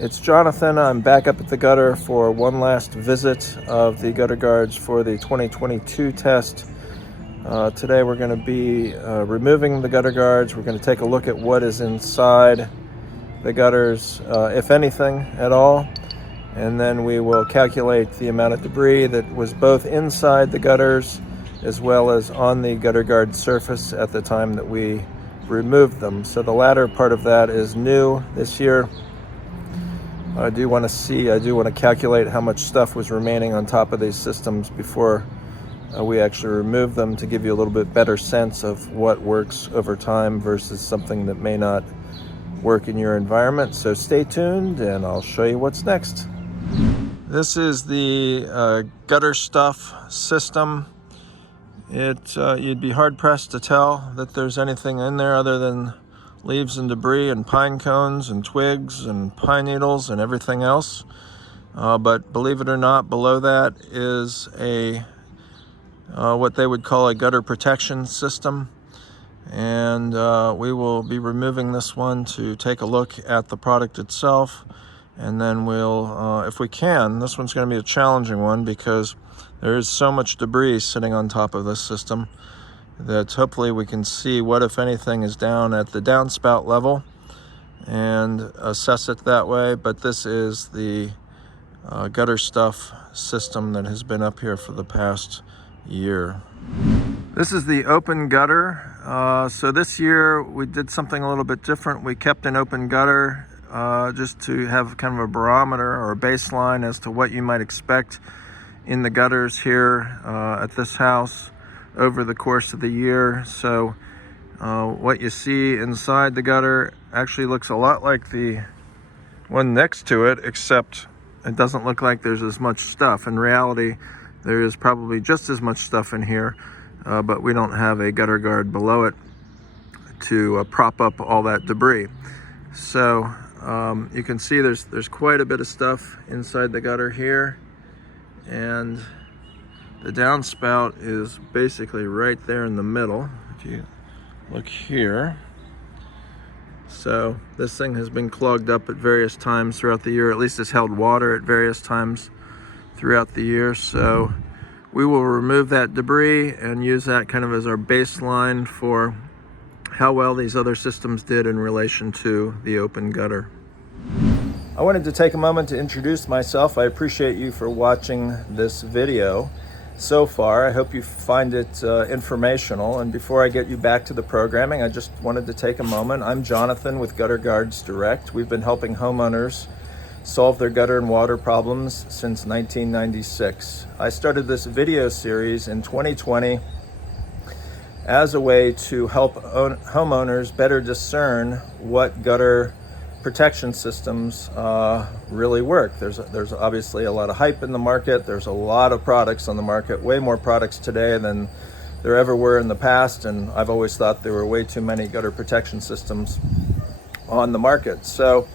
It's Jonathan. I'm back up at the gutter for one last visit of the gutter guards for the 2022 test. Today we're going to be removing the gutter guards. We're going to take a look at what is inside the gutters, if anything at all, and then we will calculate the amount of debris that was both inside the gutters as well as on the gutter guard surface at the time that we removed them. So the latter part of that is new this year. I do want to calculate how much stuff was remaining on top of these systems before we actually remove them, to give you a little bit better sense of what works over time versus something that may not work in your environment. So stay tuned and I'll show you what's next. This is the GutterStuff system. You'd be hard pressed to tell that there's anything in there other than leaves and debris and pine cones and twigs and pine needles and everything else. But believe it or not, below that is a what they would call a gutter protection system. And we will be removing this one to take a look at the product itself. And then we'll, if we can, this one's going to be a challenging one because there is so much debris sitting on top of this system that hopefully we can see what, if anything, is down at the downspout level and assess it that way. But this is the GutterStuff system that has been up here for the past year. This is the open gutter. So this year we did something a little bit different. We kept an open gutter just to have kind of a barometer or a baseline as to what you might expect in the gutters here at this house over the course of the year. So what you see inside the gutter actually looks a lot like the one next to it, except it doesn't look like there's as much stuff. In reality, there is probably just as much stuff in here, but we don't have a gutter guard below it to prop up all that debris. So you can see there's quite a bit of stuff inside the gutter here, and the downspout is basically right there in the middle, if you look here. So this thing has been clogged up at various times throughout the year. At least it's held water at various times throughout the year. So we will remove that debris and use that kind of as our baseline for how well these other systems did in relation to the open gutter. I wanted to take a moment to introduce myself. I appreciate you for watching this video so far. I hope you find it informational. And before I get you back to the programming, I just wanted to take a moment. I'm Jonathan with Gutter Guards Direct. We've been helping homeowners solve their gutter and water problems since 1996. I started this video series in 2020 as a way to help homeowners better discern what gutter protection systems really work. There's obviously a lot of hype in the market. There's a lot of products on the market, way more products today than there ever were in the past, and I've always thought there were way too many gutter protection systems on the market. So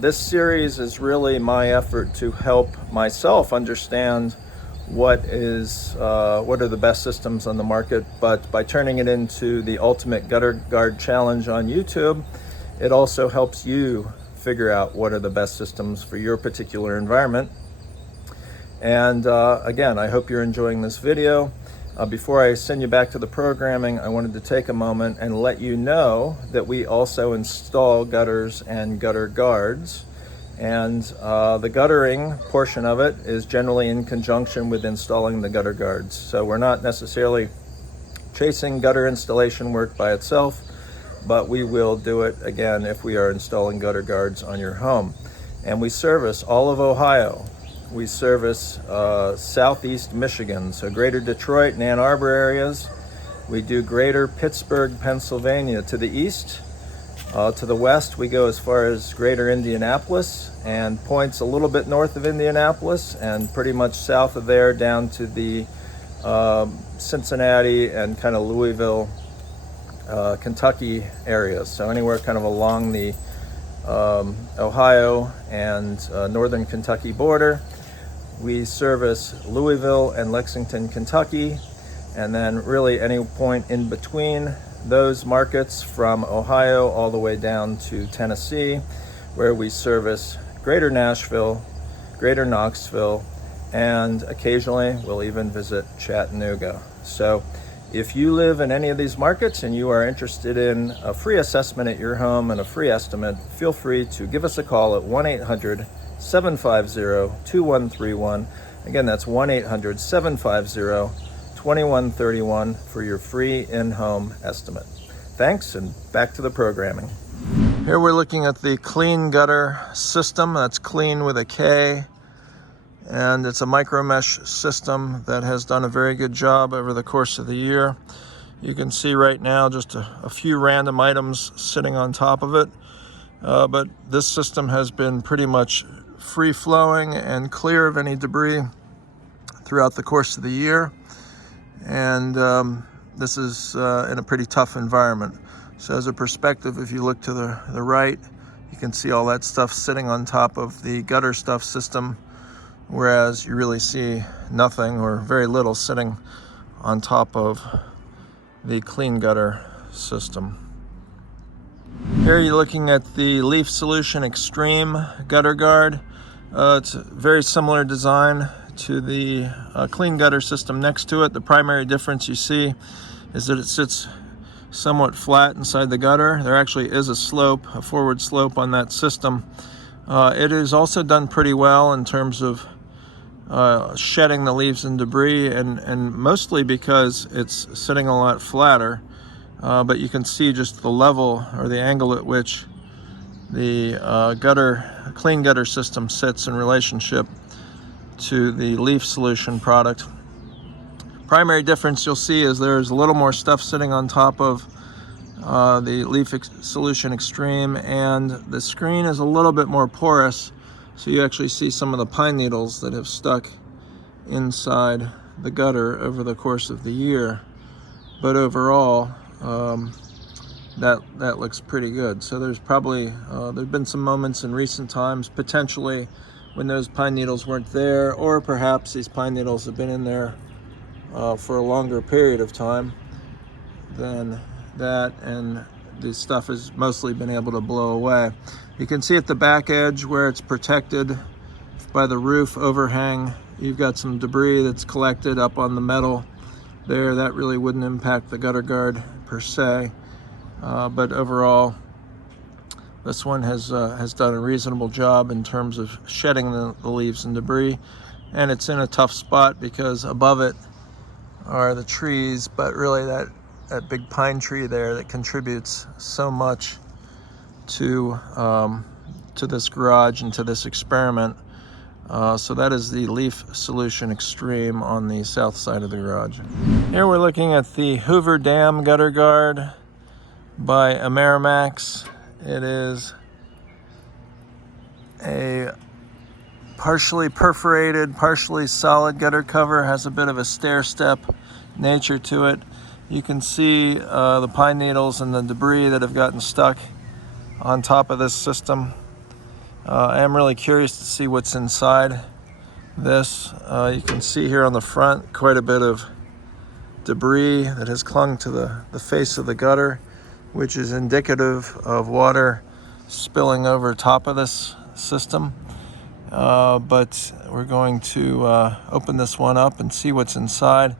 this series is really my effort to help myself understand what are the best systems on the market, but by turning it into the Ultimate Gutter Guard Challenge on YouTube, it also helps you figure out what are the best systems for your particular environment. And again, I hope you're enjoying this video. Before I send you back to the programming, I wanted to take a moment and let you know that we also install gutters and gutter guards. And the guttering portion of it is generally in conjunction with installing the gutter guards. So we're not necessarily chasing gutter installation work by itself, but we will do it again if we are installing gutter guards on your home. And we service all of Ohio. We service southeast Michigan, so greater Detroit and Ann Arbor areas. We do greater Pittsburgh, Pennsylvania to the east. To the west, we go as far as greater Indianapolis and points a little bit north of Indianapolis, and pretty much south of there down to the Cincinnati and kind of Louisville, Kentucky areas. So anywhere kind of along the Ohio and northern Kentucky border. We service Louisville and Lexington, Kentucky, and then really any point in between those markets from Ohio all the way down to Tennessee. where we service Greater Nashville, Greater Knoxville, and occasionally we'll even visit Chattanooga. So if you live in any of these markets and you are interested in a free assessment at your home and a free estimate, feel free to give us a call at 1-800-750-2131. Again, that's 1-800-750-2131 for your free in-home estimate. Thanks, and back to the programming. Here we're looking at the Klean Gutter system. That's Klean with a K. And it's a micro mesh system that has done a very good job over the course of the year. You can see right now just a few random items sitting on top of it. But this system has been pretty much free flowing and clear of any debris throughout the course of the year. And this is in a pretty tough environment. So as a perspective, if you look to the right, you can see all that stuff sitting on top of the GutterStuff system, whereas you really see nothing or very little sitting on top of the Klean Gutter system. Here you're looking at the LeafSolution Xtreme gutter guard. It's a very similar design to the Klean Gutter system next to it. The primary difference you see is that it sits somewhat flat inside the gutter. There actually is a slope, a forward slope on that system. It is also done pretty well in terms of shedding the leaves and debris, and mostly because it's sitting a lot flatter, but you can see just the level or the angle at which the Klean Gutter system sits in relationship to the LeafSolution product. Primary difference you'll see is there's a little more stuff sitting on top of the LeafSolution Xtreme, and the screen is a little bit more porous. So you actually see some of the pine needles that have stuck inside the gutter over the course of the year. But overall, that looks pretty good. So there's probably, there's been some moments in recent times, potentially, when those pine needles weren't there, or perhaps these pine needles have been in there for a longer period of time than that, and the stuff has mostly been able to blow away. You can see at the back edge where it's protected by the roof overhang, you've got some debris that's collected up on the metal there. That really wouldn't impact the gutter guard per se, but overall this one has done a reasonable job in terms of shedding the leaves and debris. And it's in a tough spot because above it are the trees, but really that big pine tree there that contributes so much to this garage and to this experiment. So that is the LeafSolution Xtreme on the south side of the garage. Here we're looking at the Hoover Dam gutter guard by Amerimax. It is a partially perforated, partially solid gutter cover, has a bit of a stair-step nature to it. You can see the pine needles and the debris that have gotten stuck on top of this system. I am really curious to see what's inside this. You can see here on the front quite a bit of debris that has clung to the face of the gutter, which is indicative of water spilling over top of this system. But we're going to open this one up and see what's inside.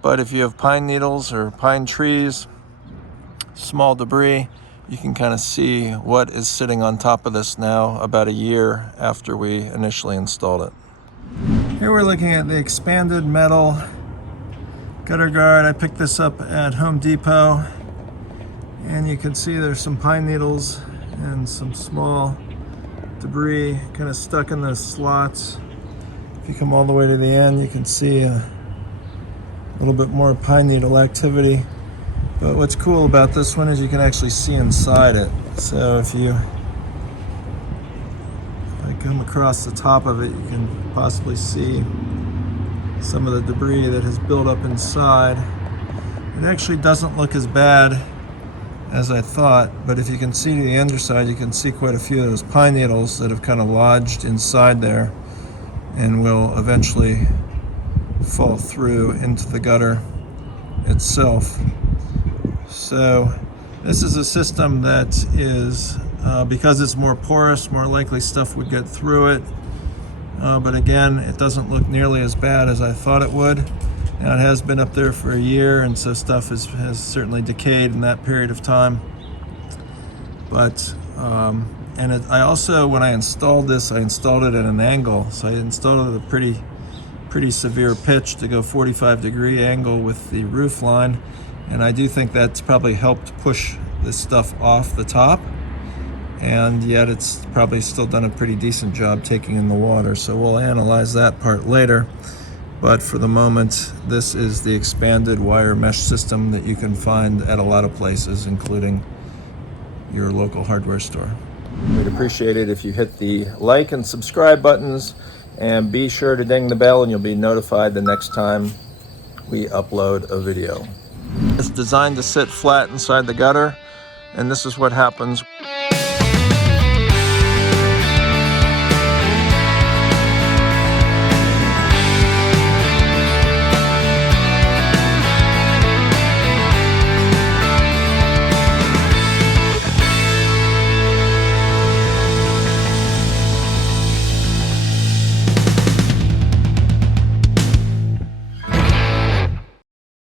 But if you have pine needles or pine trees, small debris, you can kind of see what is sitting on top of this now about a year after we initially installed it. Here we're looking at the expanded metal gutter guard. I picked this up at Home Depot, and you can see there's some pine needles and some small debris kind of stuck in those slots. If you come all the way to the end, you can see a little bit more pine needle activity. But what's cool about this one is you can actually see inside it. So if I come across the top of it, you can possibly see some of the debris that has built up inside. It actually doesn't look as bad as I thought, but if you can see to the underside, you can see quite a few of those pine needles that have kind of lodged inside there and will eventually fall through into the gutter itself. So this is a system that is Because it's more porous, more likely stuff would get through it. But again, it doesn't look nearly as bad as I thought it would. Now, it has been up there for a year, and so stuff has certainly decayed in that period of time. But, I also, when I installed this, I installed it at an angle. So I installed it at a pretty severe pitch to go 45-degree angle with the roof line. And I do think that's probably helped push this stuff off the top. And yet it's probably still done a pretty decent job taking in the water. So we'll analyze that part later. But for the moment, this is the expanded wire mesh system that you can find at a lot of places, including your local hardware store. We'd appreciate it if you hit the like and subscribe buttons, and be sure to ding the bell and you'll be notified the next time we upload a video. It's designed to sit flat inside the gutter, and this is what happens